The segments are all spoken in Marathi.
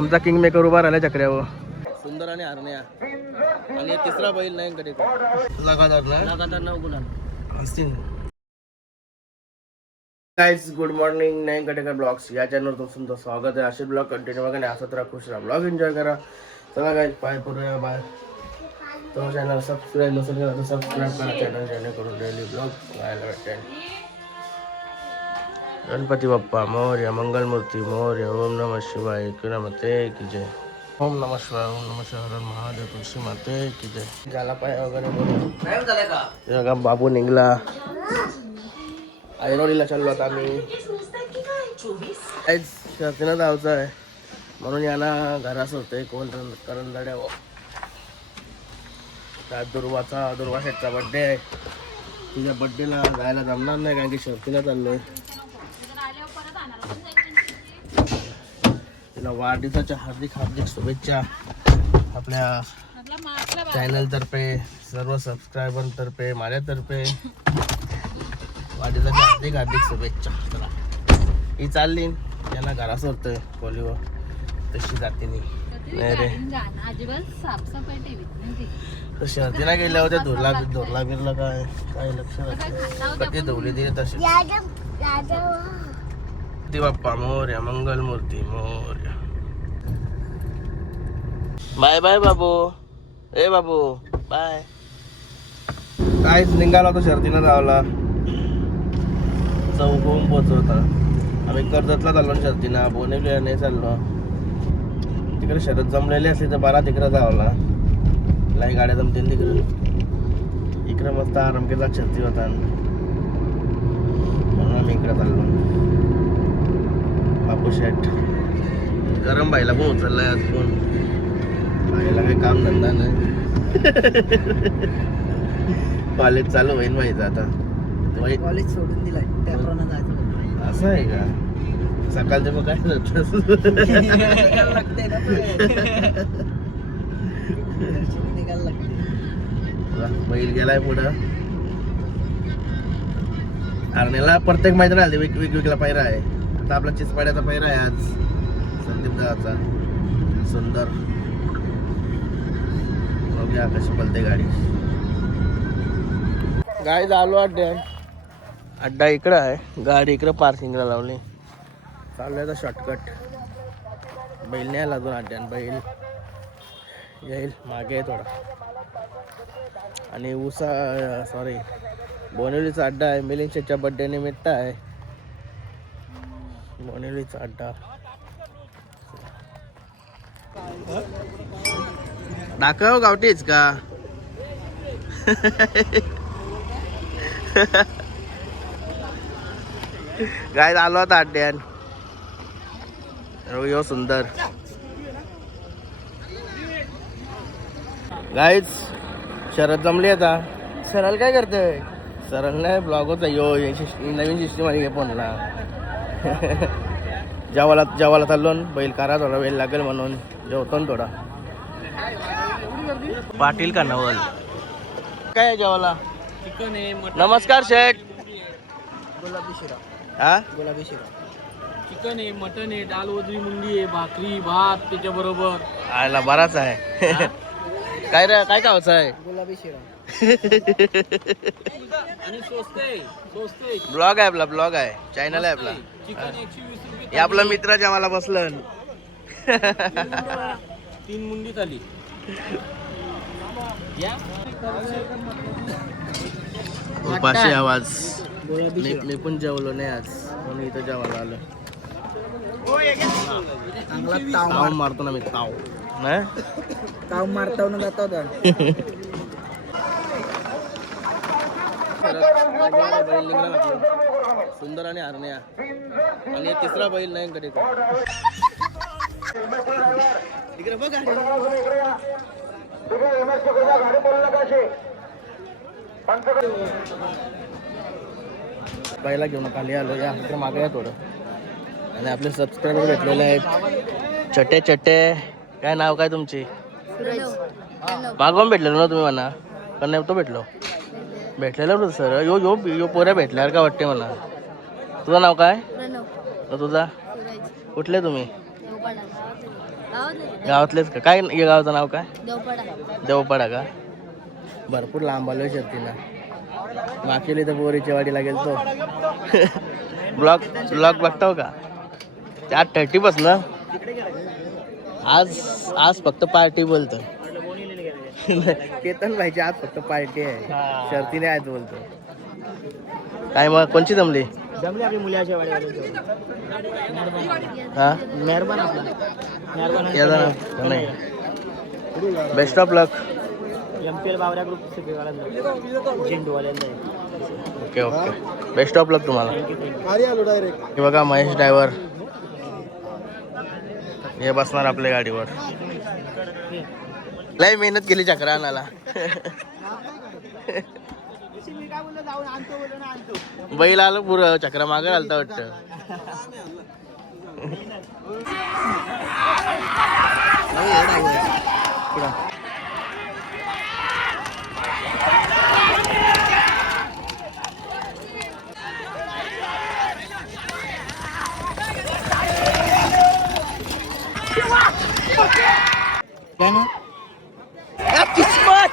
आमचा किंग मेकर उभा राहिला चक्र्यावर. सुंदर आणि हरण्या आणि तिसरा बैल नाही कडे लगातार 9 गुलाल असतील. Guys good morning. Nayan Katekar blogs या चॅनलवर तुमचं स्वागत आहे. असे ब्लॉग कंटिन्यू बघा आणि असंच राहा, खुश राहा, ब्लॉग एन्जॉय करा. चला गाइस पाय पुरूया बाय. तो चॅनल सबस्क्राईब नसेल केला तर सबस्क्राईब करा चॅनल, जेणेकरून डेली ब्लॉग पाहायला भेटेल. गणपती बाप्पा मोरया, मंगलमूर्ती मोरया, ओम नमः शिवाय, कृष्ण माते की जय. ओम नमः शिवाय, ओम नमः शिवाय, हर महादेव, तुलसी माते की जय. झाला पाय वगैरे बोलून का बाबू निघला. ऐरोलीला चाललो आता आम्ही. काहीच शर्तीनं जायचं आहे म्हणून यांना घराच होते कोण करंदड्यावर. त्यात दुर्वा शेठचा बड्डे आहे. तिच्या बड्डेला जायला जमणार नाही कारण की शर्तीला चाललोय. तिला वाढदिवसाच्या हार्दिक हार्दिक शुभेच्छा आपल्या चॅनलतर्फे, सर्व सबस्क्रायबरतर्फे, माझ्यातर्फे वाढदिवसाच्या हार्दिक हार्दिक शुभेच्छा. चला ही चालली यांना घराच होतंय कोलीवर तशी जाते नाही रे. शर्तीला गेल्या होत्या धुरला बिरला काय लक्ष कधी धुवली दिली तशी. बाप्पा मोरया, मंगलमूर्ती मोरया. बाय बाय बाबू. ए बाबू बाय. काहीच निघाला होता शर्तीनं जावला. चौकून पोचवता आम्ही कर्जतला चाललो शर्तीना. बोनेवलीला नाही चाललो. तिकडे शर्यत जमलेली असली तर बारा तिकडे जावला. लाई गाड्या जमतील तिकडे. इकडे मस्त आराम केला शर्ती होता म्हणून आम्ही इकडे चाललो. बापू शेठ गरम बाईला पण उचललाय आज पण. बाईला काही काम धंदा नाही. कॉलेज चालू होईल माहिती आता. कॉलेज सोडून दिलाय त्याप्रमाणे जायचं. असं आहे का? सकाळचे मग काय लागते ना निघायला लागते. बैल गेलाय पुढं. आरण्याला प्रत्येक मैदान आले वेगवेगळा पायरा आहे. आता आपला चिचपाड्याचा पायरा आहे आज संदीप दादाचा. सुंदर बघूया कशी पलते गाडी. गाडी चालू अड्डा इकडं आहे. गाडी इकडं पार्किंगला लावली. चालू आहे शॉर्टकट. बैल नाही आला अजून अड्ड्यान. बैल येईल मागे आहे थोडा. आणि बोनिवलीचा अड्डा आहे. मिलिंद शेठच्या बड्डे निमित्त आहे बोनिवलीचा अड्डा. दाखव गावठीच का? गाय आलो होता अड्ड्यान. यो सुंदर गाईच शरद जमली आता. सरळ काय करतोय? सरळ नाही ब्लॉगच आहे. यो नवीन सिस्टम आली फोनला. जेवायला चाललो. बैल कारा थोडा वेळ लागेल म्हणून जेवतो ना थोडा. पाटील का नवल काय आहे जेवायला? चिकन आहे. नमस्कार शेठ. गुलाबी शिरा. हा गुलाबी शिरा. चिकन आहे, मटन आहे, डाल वजरी मुंडी आहे, भाकरी भात त्याच्या बरोबर. आयला बराच आहे. काय रे काय खायचं आहे? गुलाबी शिरा. आणि स्वस्त आहे. ब्लॉग आहे आपला. ब्लॉग आहे. चॅनल आहे आपला. चिकन 120 रुपये. हे आपलं मित्राच्या मला बसलं. 3 मुंडी झाली. उपाशी आवाज. मी पण जेवलो नाही आज म्हणून इथं जेवायला आलो. ताव मारतो ना मी. ताव मारता न जाता होता. बैल निघाला सुंदर आणि हरण्या आणि तिसरा बैल नाही कडे. तिकडे बघ बैला घेऊन खाली आलो. या इकडे मागे आहे थोडं. आणि आपले सबस्क्रायबर भेटलेले आहेत. चट्टे काय नाव काय तुमची? मागवून भेटलेलो ना तुम्ही म्हणा का नाही? तो भेटलेलं होतं सर. यो पोऱ्या भेटल्यावर का वाटते मला. तुझं नाव काय? तुझा कुठले तुम्ही? गावातलेच का? काय या गावाचं नाव काय? देवपाडा. देवपाडा का? भरपूर लांब आलोय शर्तीला. मागच्या इथं बोरीच्या वाडीला गेलतो. ब्लॉग ब्लॉग बघताव का? ते 8:30 पासून आज फक्त पार्टी बोलतो. केतन भाईची आज फक्त पार्टी आहे, शर्तीने आज बोलतो. काय मग कोणची जमली? जमली आपली मुलाच्या वाडीवाल्यांची. हा मेहरबान आपला. याचा नाही. Best of luck. MPL बावऱ्या ग्रुप सगळ्यावाल्यांना झेंडूवाल्यांना. Okay okay, best of luck तुम्हाला. हे बघा महेश ड्रायव्हर हे बसणार आपल्या गाडीवर. लय मेहनत केली चक्रा आणायला. बैल आलं पुरं, चक्रा मागे आलता वाटतं. काय ना किस्मत.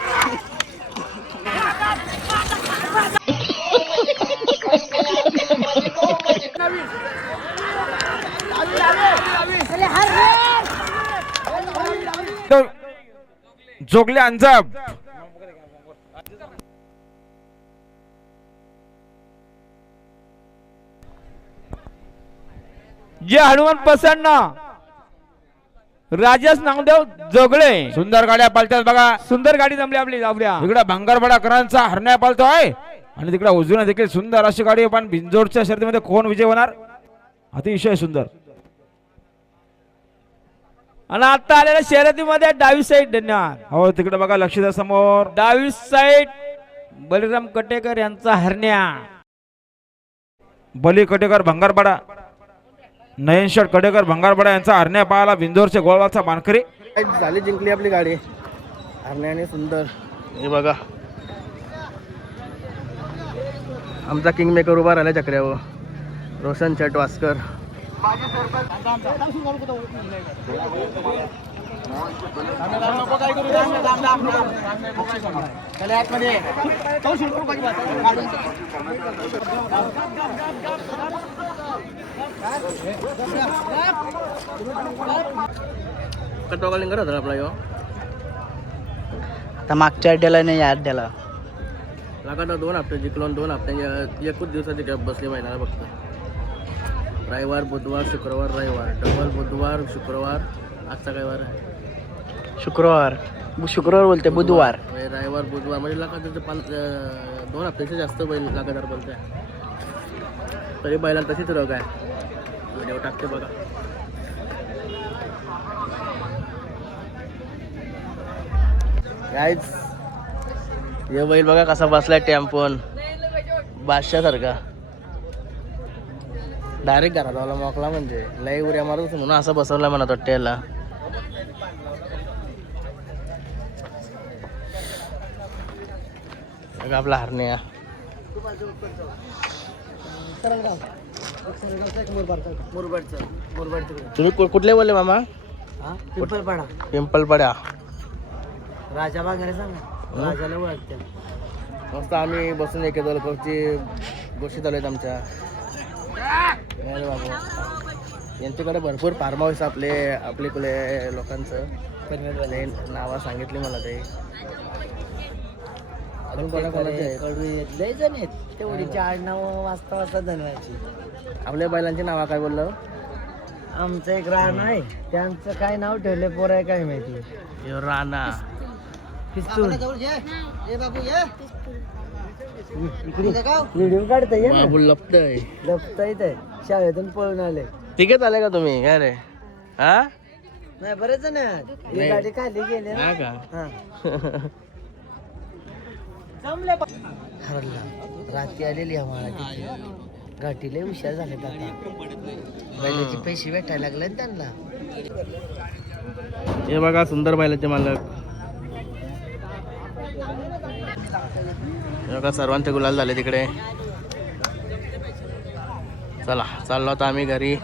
जोगले अंजाब जे हनुमान प्रसन्न राजेश नामदेव जोगळे. सुंदर गाड्या पालतात बघा, सुंदर गाडी जमली आपली. इकडे भांगरपाडाकरांचा हरण्या पालतो आहे आणि तिकडे उजवीने देखील सुंदर अशी गाडी. पण बिंजोडच्या शर्यतीमध्ये कोण विजय होणार? अतिशय सुंदर. आणि आता आलेल्या शर्यतीमध्ये डावी साईड. धन्यवाद. हो तिकडे बघा लक्षिता समोर डावी साईड बलिराम कटेकर यांचा हरण्या. बली कटेकर भंगारपाडा, नयन शेठ कटेकर भंगारपाडा यांचा हरण्या पाहाला. बिंदोरचे गोळवाचा मानकरी झाली, जिंकली आपली गाडी हरण्याने. सुंदर. हे बघा आमचा किंग मेकर उभा राहिला चक्र्यावर, रोशन चट वास्कर. कटोकालिंग करत आपला यो आता मागच्या अड्ड्याला नाही, या अड्ड्याला लगातार 2 हप्ते जिंकलो. 2 हप्त्यांच्या एकच दिवसाची गॅप बसली महिन्याला फक्त. रविवार बुधवार शुक्रवार रविवार, डबल बुधवार शुक्रवार. आजचा काय वार आहे? शुक्रवार बोलते, बुधवार. रविवार बुधवार म्हणजे लगातार 2 हप्त्याचे जास्त बैल लगातार बोलते. तरी बैलाला तशीच रग आहे. व्हिडिओ टाकते बघा. गाईज हे बैल बघा कसा बसलाय टेम्पोन, बादशाह सारखा. डायरेक्ट घरात आला मोकला, म्हणजे लय उड्या मारत म्हणून असं बसवला म्हणत वाटतं याला. आपला हरण्या. तुम्ही कुठले बोलले मामा? पिंपलपाडा. पिंपलपाड्या. राजाबाग आहे सांगा, राजाला ओळखते. मस्त आम्ही बसून एक लोकांची गोष्टी चालू आहेत आमच्या. अरे बाबू यांच्याकडे भरपूर फार्म हाऊस आपले कुले लोकांचं. नावं सांगितली मला ते. अजून कोणाकोणाचे लय जण आहेत तेवढीची आडनाव वाजता धनवायची. आपल्या बैलांची नावं काय बोललं? आमचं एक रान आहे, त्यांचं काय नाव ठेवले पोर आहे काय माहिती. राणा पिस्तूल. व्हिडिओ काढताय बाबू लपतय. लपताय शाळेतून पळून आले. तिघेच आले का तुम्ही? काय रे? हा नाही बरेच जण नाही. गाडी खाली गेले हा का? हरला रात्री आलेली आम्हाला घाटीले हुशार झाले. आता बैलाचे पैसे भेटायला लागले त्यांना. हे बघा सुंदर बैलाचे मालक. हे बघा सर्वांचे गुलाल झाले तिकडे. चला चाललो आता आम्ही घरी.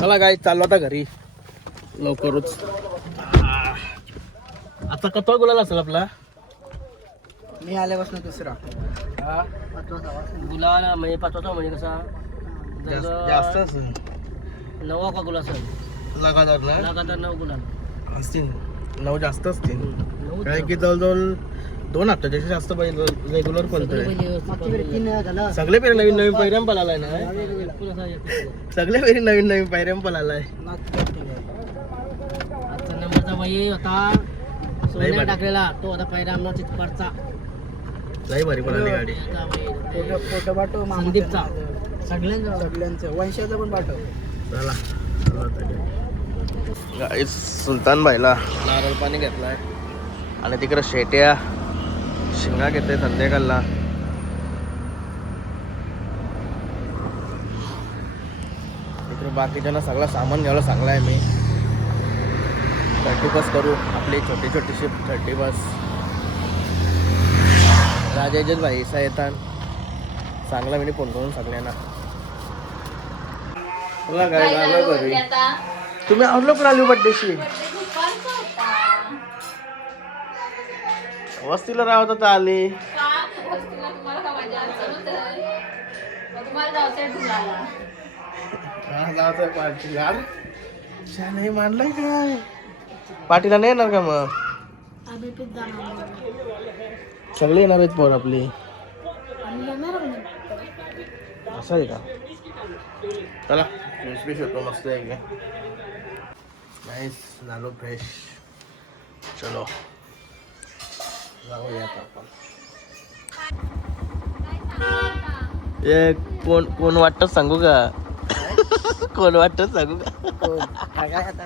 चला गाई चाललो आता घरी. लवकरच. आता कतवा गुलाल असेल आपला? मी आल्यापासून दुसरा गुलाल म्हणजे पाचवा म्हणजे कसा जास्त असेल. 9वा का गुलाल असेल? लगातार ना लगातार 9 गुलाल असतील. 9 जास्त असतील. कारण की जवळजवळ 2 हप्त्यापेक्षा जास्त रेग्युलर पळतोय. सगळे पेरे नवीन नवीन पैऱ्याम पळालाय ना. सगळे पेरे नवीन नवीन पैऱ्याम पळालाय. आजचा नंबरचा बाई होता सोन्या टाकलेला तो आता पहिला आमचा चितपाडचा लई भारी पळाली गाडी. फोटो पाठव संदीपचा सगळ्यांचं वंशाचं पण पाठव. चला गाडी सुलतान बाईला नारळ पाणी घेतलाय आणि तिकडे शेट्या शिंगा घेते संध्याकाळला. तिकडे बाकीच्यांना सगळं सामान घ्यायला सांगलाय मी. 30 बस करू आपली छोटी छोटीशी 30 बस. राजेश भाई इसा येतात चांगला मी फोन करून सगळ्यांना. तुला काय झालं घरी? तुम्ही आवडलो पण आली बड्डेशी वस्तीला राहत होता आली. पार्टीला नाही मानलाय काय? पार्टीला नाही येणार का मग? सगळे येणार आहेत पोर आपली. असं आहे का? चला फ्रेश होतो मस्त आहे का? नाईस झालो फ्रेश. चलो जाऊया आपण. कोण वाटत सांगू का? कोण वाटत सांगू का? काय आता